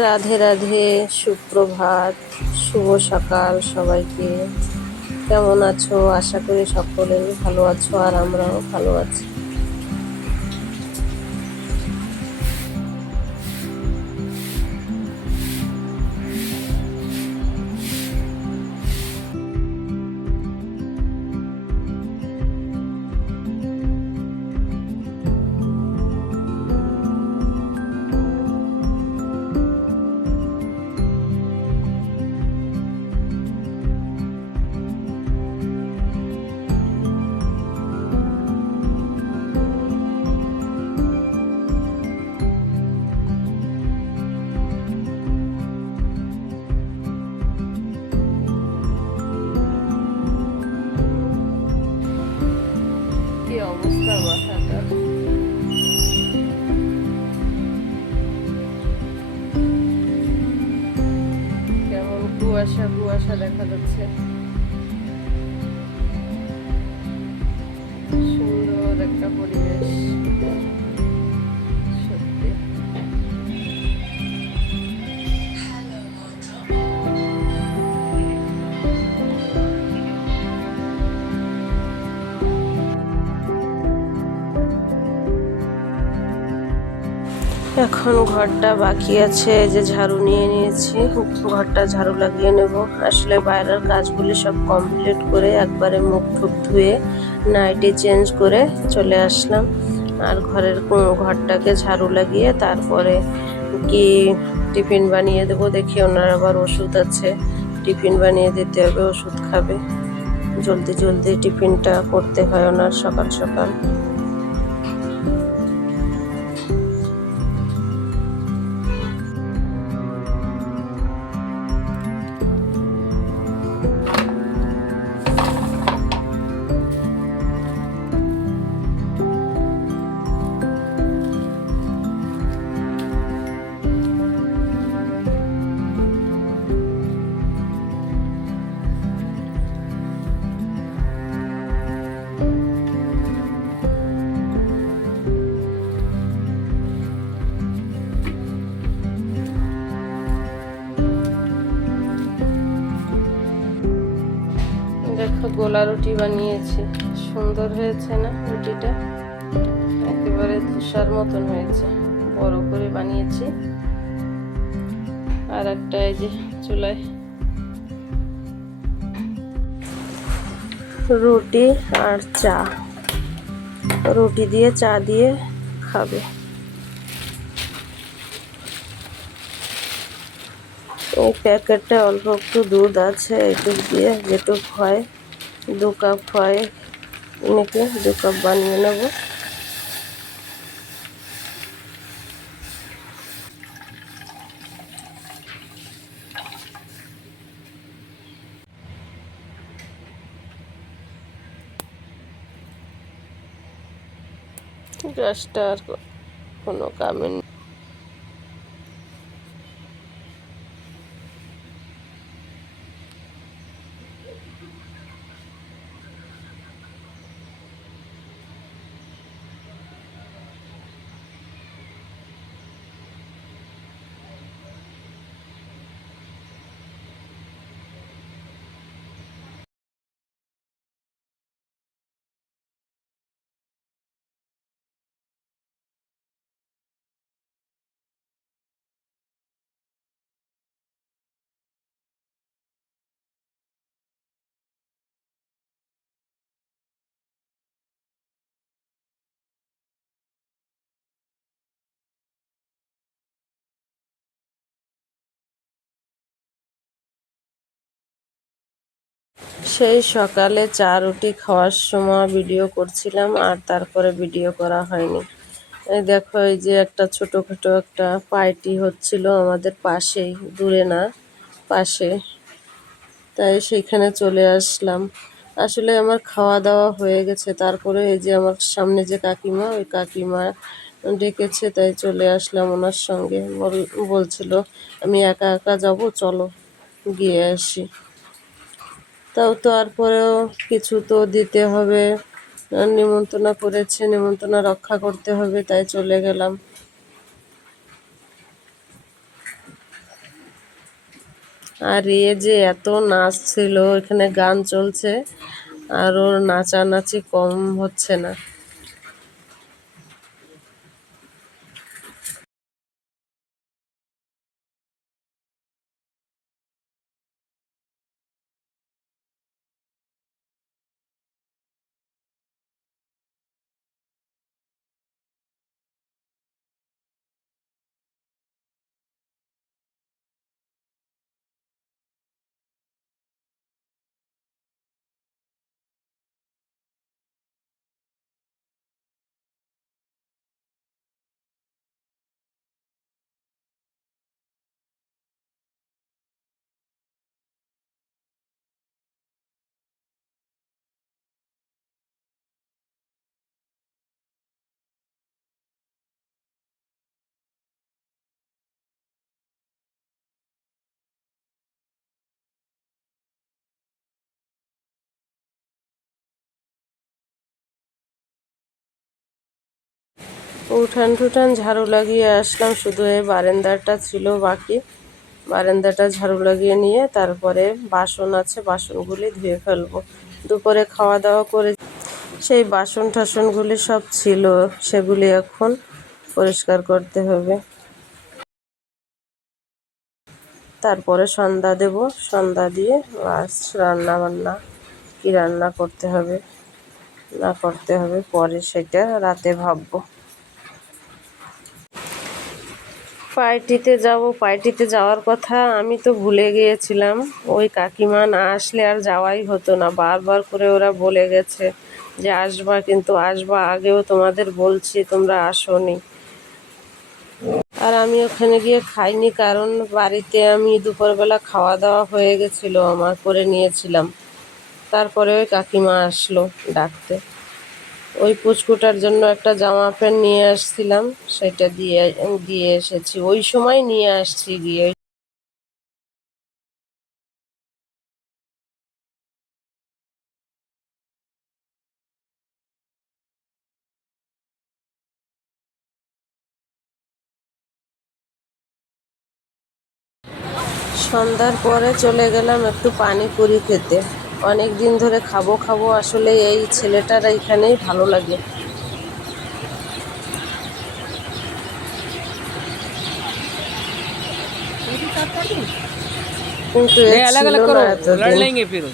রাধে রাধে, সুপ্রভাত, শুভ সকাল সবাইকে। কেমন আছো? আশা করি সকলেই ভালো আছো, আর আমরাও ভালো আছি। কি অবস্থা মাথাটা! কেমন কুয়াশা কুয়াশা দেখা যাচ্ছে। সুন্দর একটা পরিবেশ সত্যি। এখন ঘরটা বাকি আছে, যে ঝাড়ু নিয়ে নিয়েছি, ঘরটা ঝাড়ু লাগিয়ে নেব। আসলে বাইরের কাজগুলি সব কমপ্লিট করে একবারে মুখ টুক ধুয়ে নাইটি চেঞ্জ করে চলে আসলাম। আর ঘরটাকে ঝাড়ু লাগিয়ে তারপরে কি টিফিন বানিয়ে দেবো দেখি। ওনার আবার ওষুধ আছে, টিফিন বানিয়ে দিতে হবে, ওষুধ খাবে। জলদি জলদি টিফিনটা করতে হয় ওনার সকাল সকাল। দেখো, গোলা রুটি বানিয়েছি, সুন্দর হয়েছে না রুটিটা? একেবারে ধোসার মতন হয়েছে, বড় করে বানিয়েছি। আর একটা এই যে চুলায় রুটি আর চা, রুটি দিয়ে চা দিয়ে খাবে। এই প্যাকেটটা অল্প একটু দুধ আছে, এটুক দিয়ে যেটুক হয়, 2 কাপ হয়, নাকি 2 কাপ বানিয়ে নেব। গ্যাসটা আর কোনো কামে নেই। সেই সকালে চা রুটি খাওয়ার সময় ভিডিও করছিলাম, আর তারপরে ভিডিও করা হয়নি। এই দেখো, এই যে একটা ছোটোখাটো একটা পার্টি হচ্ছিল আমাদের পাশেই, দূরে না, পাশে। তাই সেইখানে চলে আসলাম। আসলে আমার খাওয়া দাওয়া হয়ে গেছে, তারপরে এই যে আমার সামনে যে কাকিমা, ওই কাকিমা ডেকেছে, তাই চলে আসলাম ওনার সঙ্গে। বলছিল আমি একা একা যাব, চলো গিয়ে আসি। তাও তারপরেও কিছু তো দিতে হবে, নিমন্ত্রণ করেছে, নিমন্ত্রণ রক্ষা করতে হবে, তাই চলে গেলাম। আর যে এত নাচ ছিল, এখানে গান চলছে আর ওর নাচানাচি কম হচ্ছে না। উঠান টুঠান ঝাড়ু লাগিয়ে আসলাম, শুধু এই বারান্দাটা ছিল বাকি। বারান্দাটা ঝাড়ু লাগিয়ে নিয়ে তারপরে বাসন আছে, বাসনগুলি ধুয়ে ফেলবো। দুপুরে খাওয়া দাওয়া করে সেই বাসন টাসনগুলি সব ছিল, সেগুলি এখন পরিষ্কার করতে হবে। তারপরে সন্ধ্যা দেব, সন্ধ্যা দিয়ে বাস রান্না বান্না কি রান্না করতে হবে না করতে হবে পরে সেটা রাতে ভাববো। পার্টিতে যাব, পার্টিতে যাওয়ার কথা আমি তো ভুলে গিয়েছিলাম। ওই কাকিমা না আসলে আর যাওয়াই হতো না, বারবার করে ওরা বলে গেছে যে আসবা, কিন্তু আসবা আগেও তোমাদের বলছি, তোমরা আসোনি। আর আমি ওখানে গিয়ে খাইনি, কারণ বাড়িতে আমি দুপুরবেলা খাওয়া দাওয়া হয়ে গেছিলো আমার, করে নিয়েছিলাম। তারপরে ওই কাকিমা আসলো ডাকতে। ওই পুচকুটার জন্য একটা জামা প্যান্ট নিয়ে আসছিলাম, সেটা দিয়ে দিয়ে এসেছি, ওই সময় নিয়ে আসছি গিয়ে। সন্ধ্যার পরে চলে গেলাম একটু পানিপুরি খেতে। অনেক দিন ধরে খাবো খাবো, আসলে এই ছেলেটার এইখানেই ভালো লাগে, কিন্তু এ ছিল না এতদিন।